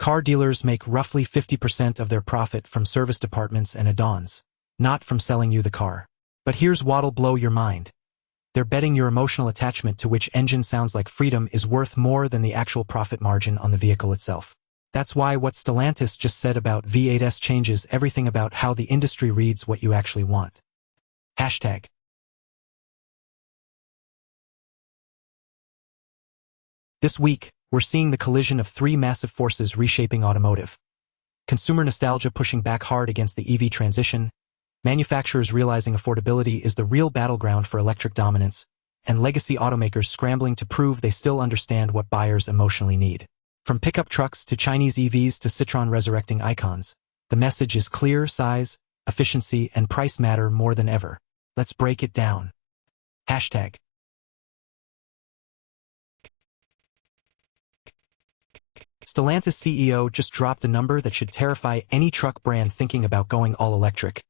Car dealers make roughly 50% of their profit from service departments and add-ons, not from selling you the car. But here's what'll blow your mind. They're betting your emotional attachment to which engine sounds like freedom is worth more than the actual profit margin on the vehicle itself. That's why what Stellantis just said about V8s changes everything about how the industry reads what you actually want. Hashtag. This week, we're seeing the collision of three massive forces reshaping automotive. Consumer nostalgia pushing back hard against the EV transition, manufacturers realizing affordability is the real battleground for electric dominance, and legacy automakers scrambling to prove they still understand what buyers emotionally need. From pickup trucks to Chinese EVs to Citroën resurrecting icons, the message is clear: size, efficiency, and price matter more than ever. Let's break it down. Hashtag. Stellantis CEO just dropped a number that should terrify any truck brand thinking about going all electric.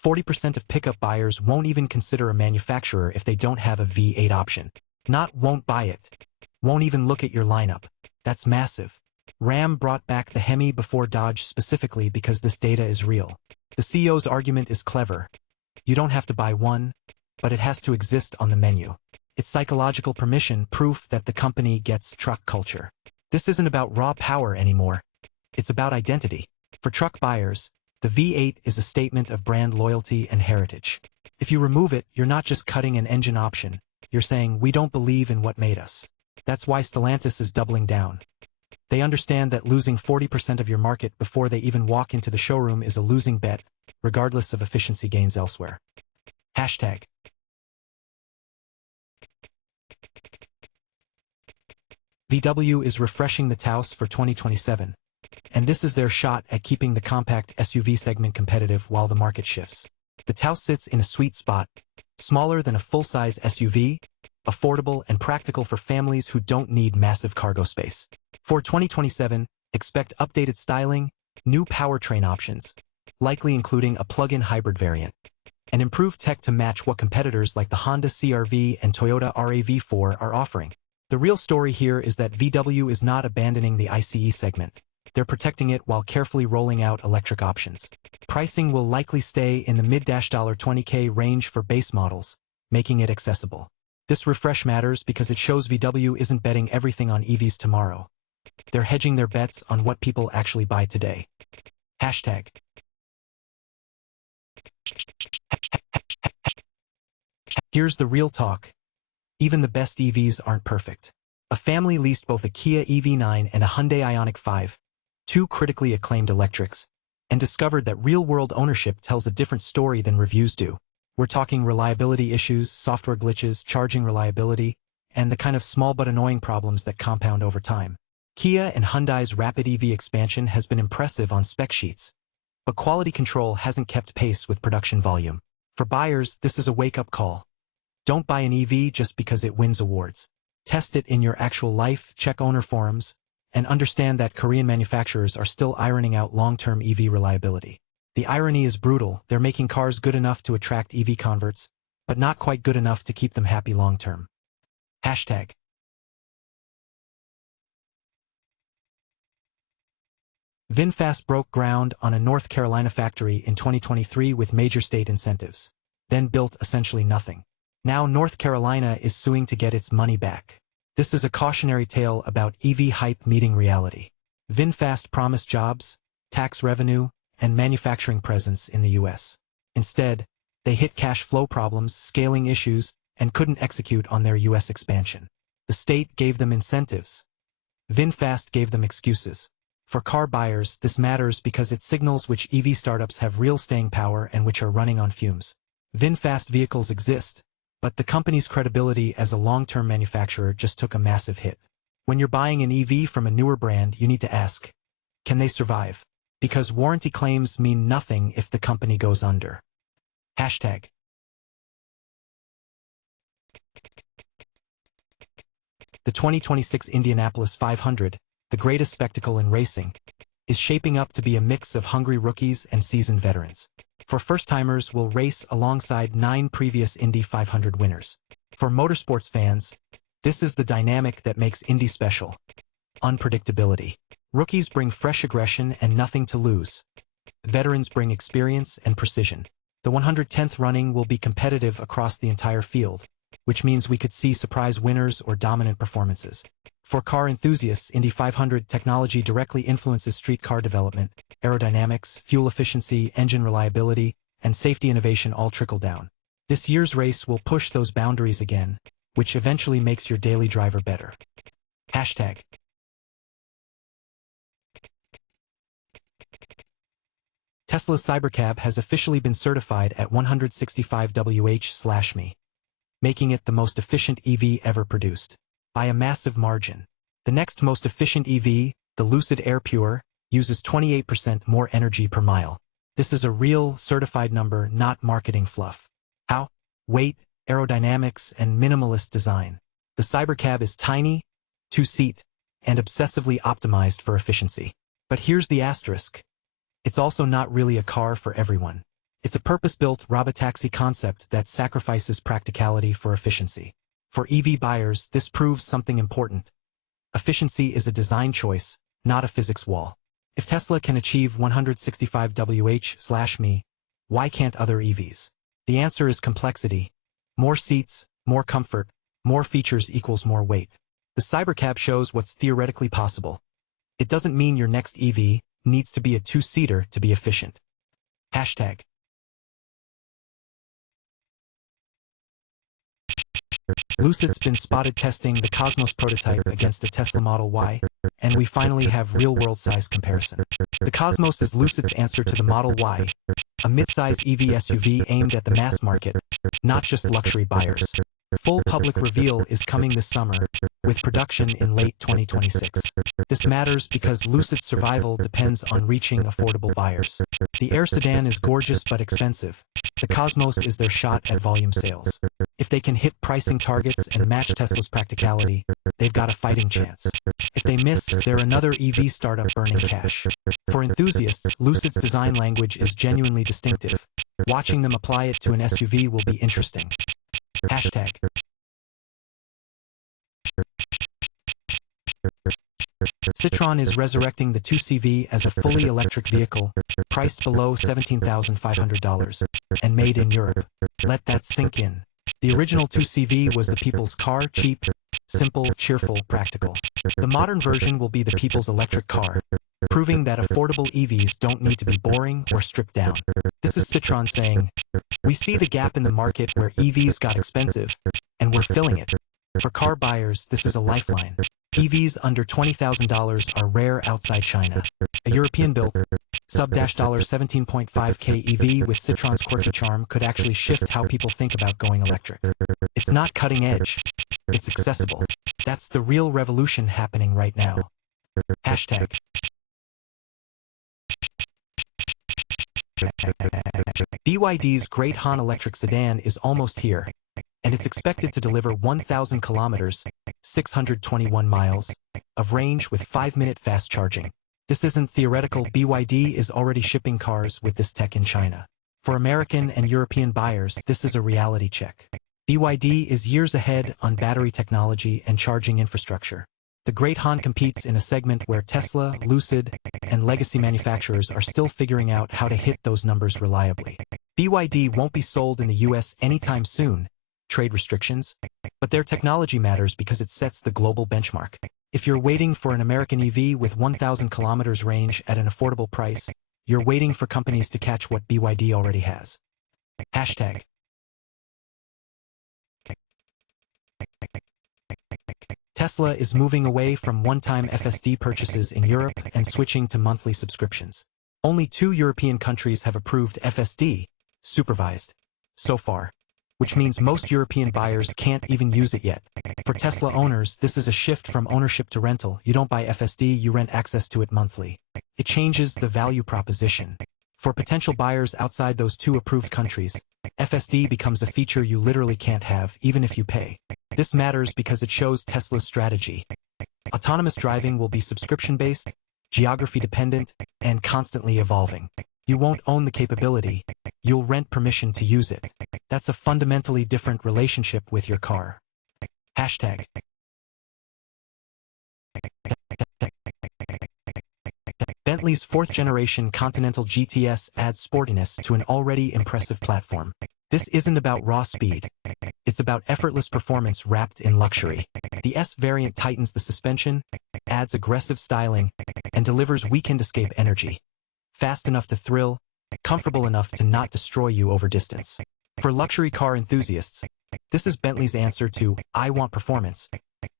40% of pickup buyers won't even consider a manufacturer if they don't have a V8 option. Not won't buy it. Won't even look at your lineup. That's massive. Ram brought back the Hemi before Dodge specifically because this data is real. The CEO's argument is clever. You don't have to buy one, but it has to exist on the menu. It's psychological permission, proof that the company gets truck culture. This isn't about raw power anymore. It's about identity. For truck buyers, the V8 is a statement of brand loyalty and heritage. If you remove it, you're not just cutting an engine option. You're saying, we don't believe in what made us. That's why Stellantis is doubling down. They understand that losing 40% of your market before they even walk into the showroom is a losing bet, regardless of efficiency gains elsewhere. Hashtag. VW is refreshing the Taos for 2027, and this is their shot at keeping the compact SUV segment competitive while the market shifts. The Taos sits in a sweet spot, smaller than a full-size SUV, affordable and practical for families who don't need massive cargo space. For 2027, expect updated styling, new powertrain options, likely including a plug-in hybrid variant, and improved tech to match what competitors like the Honda CR-V and Toyota RAV4 are offering. The real story here is that VW is not abandoning the ICE segment. They're protecting it while carefully rolling out electric options. Pricing will likely stay in the mid-$20K range for base models, making it accessible. This refresh matters because it shows VW isn't betting everything on EVs tomorrow. They're hedging their bets on what people actually buy today. Hashtag. Here's the real talk. Even the best EVs aren't perfect. A family leased both a Kia EV9 and a Hyundai Ioniq 5, two critically acclaimed electrics, and discovered that real-world ownership tells a different story than reviews do. We're talking reliability issues, software glitches, charging reliability, and the kind of small but annoying problems that compound over time. Kia and Hyundai's rapid EV expansion has been impressive on spec sheets, but quality control hasn't kept pace with production volume. For buyers, this is a wake-up call. Don't buy an EV just because it wins awards. Test it in your actual life, check owner forums, and understand that Korean manufacturers are still ironing out long-term EV reliability. The irony is brutal. They're making cars good enough to attract EV converts, but not quite good enough to keep them happy long-term. Hashtag. VinFast broke ground on a North Carolina factory in 2023 with major state incentives, then built essentially nothing. Now North Carolina is suing to get its money back. This is a cautionary tale about EV hype meeting reality. VinFast promised jobs, tax revenue, and manufacturing presence in the U.S. Instead, they hit cash flow problems, scaling issues, and couldn't execute on their U.S. expansion. The state gave them incentives. VinFast gave them excuses. For car buyers, this matters because it signals which EV startups have real staying power and which are running on fumes. VinFast vehicles exist, but the company's credibility as a long-term manufacturer just took a massive hit. When you're buying an EV from a newer brand, you need to ask, can they survive? Because warranty claims mean nothing if the company goes under. Hashtag. The 2026 Indianapolis 500, the greatest spectacle in racing, is shaping up to be a mix of hungry rookies and seasoned veterans. For first-timers, will race alongside 9 previous Indy 500 winners. For motorsports fans, this is the dynamic that makes Indy special. Unpredictability. Rookies bring fresh aggression and nothing to lose. Veterans bring experience and precision. The 110th running will be competitive across the entire field, which means we could see surprise winners or dominant performances. For car enthusiasts, Indy 500 technology directly influences street car development. Aerodynamics, fuel efficiency, engine reliability, and safety innovation all trickle down. This year's race will push those boundaries again, which eventually makes your daily driver better. Hashtag. Tesla Cybercab has officially been certified at 165 Wh/me, making it the most efficient EV ever produced, by a massive margin. The next most efficient EV, the Lucid Air Pure, uses 28% more energy per mile. This is a real, certified number, not marketing fluff. How? Weight, aerodynamics, and minimalist design. The Cybercab is tiny, two-seat, and obsessively optimized for efficiency. But here's the asterisk. It's also not really a car for everyone. It's a purpose-built robotaxi concept that sacrifices practicality for efficiency. For EV buyers, this proves something important. Efficiency is a design choice, not a physics wall. If Tesla can achieve 165 Wh/me, why can't other EVs? The answer is complexity. More seats, more comfort, more features equals more weight. The Cybercab shows what's theoretically possible. It doesn't mean your next EV needs to be a two-seater to be efficient. Hashtag. Lucid's been spotted testing the Cosmos prototype against a Tesla Model Y, and we finally have real-world size comparison. The Cosmos is Lucid's answer to the Model Y, a mid-sized EV SUV aimed at the mass market, not just luxury buyers. Full public reveal is coming this summer, with production in late 2026. This matters because Lucid's survival depends on reaching affordable buyers. The Air sedan is gorgeous but expensive. The Cosmos is their shot at volume sales. If they can hit pricing targets and match Tesla's practicality, they've got a fighting chance. If they miss, they're another EV startup burning cash. For enthusiasts, Lucid's design language is genuinely distinctive. Watching them apply it to an SUV will be interesting. Hashtag. Citroën is resurrecting the 2CV as a fully electric vehicle, priced below $17,500, and made in Europe. Let that sink in. The original 2CV was the people's car, cheap, simple, cheerful, practical. The modern version will be the people's electric car, proving that affordable EVs don't need to be boring or stripped down. This is Citroën saying, we see the gap in the market where EVs got expensive, and we're filling it. For car buyers, this is a lifeline. EVs under $20,000 are rare outside China. A European-built, sub-$17.5K EV with Citroën's quirky charm could actually shift how people think about going electric. It's not cutting edge. It's accessible. That's the real revolution happening right now. Hashtag. BYD's Great Han electric sedan is almost here, and it's expected to deliver 1,000 kilometers, 621 miles, of range with 5-minute fast charging. This isn't theoretical. BYD is already shipping cars with this tech in China. For American and European buyers, this is a reality check. BYD is years ahead on battery technology and charging infrastructure. The Great Han competes in a segment where Tesla, Lucid, and legacy manufacturers are still figuring out how to hit those numbers reliably. BYD won't be sold in the US anytime soon, trade restrictions, but their technology matters because it sets the global benchmark. If you're waiting for an American EV with 1,000 kilometers range at an affordable price, you're waiting for companies to catch what BYD already has. Hashtag. Tesla is moving away from one-time FSD purchases in Europe and switching to monthly subscriptions. Only 2 European countries have approved FSD, supervised, so far, which means most European buyers can't even use it yet. For Tesla owners, this is a shift from ownership to rental. You don't buy FSD, you rent access to it monthly. It changes the value proposition. For potential buyers outside those 2 approved countries, FSD becomes a feature you literally can't have, even if you pay. This matters because it shows Tesla's strategy. Autonomous driving will be subscription-based, geography-dependent, and constantly evolving. You won't own the capability, you'll rent permission to use it. That's a fundamentally different relationship with your car. Hashtag. Bentley's fourth-generation Continental GTS adds sportiness to an already impressive platform. This isn't about raw speed. It's about effortless performance wrapped in luxury. The S variant tightens the suspension, adds aggressive styling, and delivers weekend escape energy. Fast enough to thrill, comfortable enough to not destroy you over distance. For luxury car enthusiasts, this is Bentley's answer to, I want performance,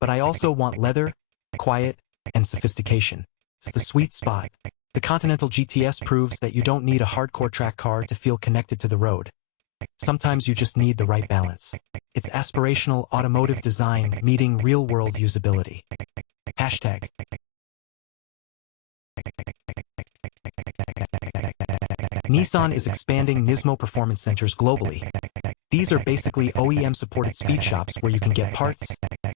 but I also want leather, quiet, and sophistication. It's the sweet spot. The Continental GTS proves that you don't need a hardcore track car to feel connected to the road. Sometimes you just need the right balance. It's aspirational automotive design meeting real-world usability. Hashtag. Nissan is expanding NISMO performance centers globally. These are basically OEM-supported speed shops where you can get parts,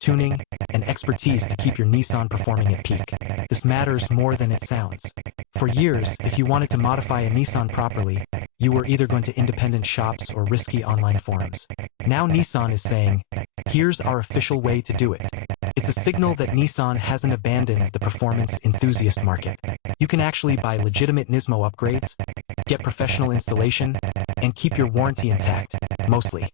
tuning, and expertise to keep your Nissan performing at peak. This matters more than it sounds. For years, if you wanted to modify a Nissan properly, you were either going to independent shops or risky online forums. Now Nissan is saying, here's our official way to do it. It's a signal that Nissan hasn't abandoned the performance enthusiast market. You can actually buy legitimate NISMO upgrades, get professional installation, and keep your warranty intact, mostly.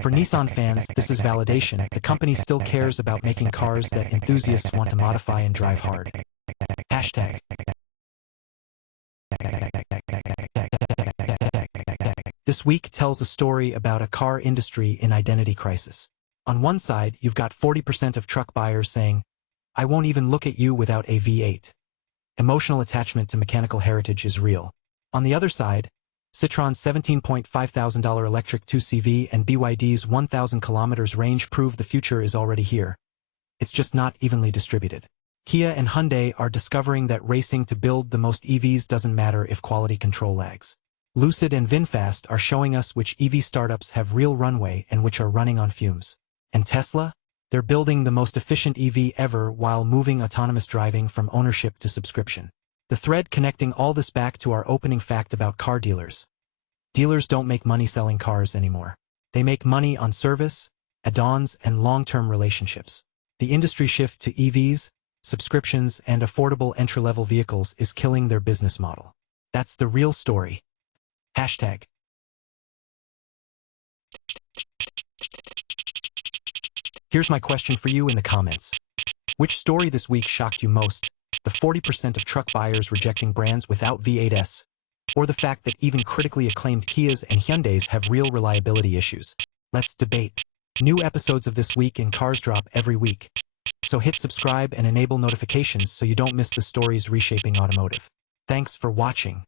For Nissan fans, this is validation. The company still cares about making cars that enthusiasts want to modify and drive hard. Hashtag. This week tells a story about a car industry in identity crisis. On one side, you've got 40% of truck buyers saying, I won't even look at you without a V8. Emotional attachment to mechanical heritage is real. On the other side, Citroën's $17,500 electric 2CV and BYD's 1,000 kilometers range prove the future is already here. It's just not evenly distributed. Kia and Hyundai are discovering that racing to build the most EVs doesn't matter if quality control lags. Lucid and VinFast are showing us which EV startups have real runway and which are running on fumes. And Tesla? They're building the most efficient EV ever while moving autonomous driving from ownership to subscription. The thread connecting all this back to our opening fact about car dealers. Dealers don't make money selling cars anymore. They make money on service, add-ons, and long-term relationships. The industry shift to EVs, subscriptions, and affordable entry-level vehicles is killing their business model. That's the real story. Hashtag. Here's my question for you in the comments. Which story this week shocked you most? The 40% of truck buyers rejecting brands without V8s? Or the fact that even critically acclaimed Kias and Hyundais have real reliability issues? Let's debate. New episodes of This Week in Cars drop every week. So hit subscribe and enable notifications so you don't miss the stories reshaping automotive. Thanks for watching.